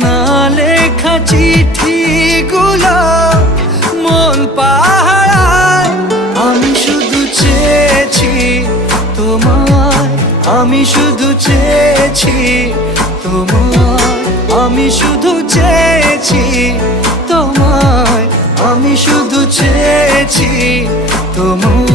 না লেখা চিঠিগুলো মন পাহারায়। আমি শুধু চেয়েছি তোমায়, আমি শুধু চেয়েছি তোমায়, আমি শুধু চেয়েছি তোমায়, আমি শুধু চেয়েছি তোমায়।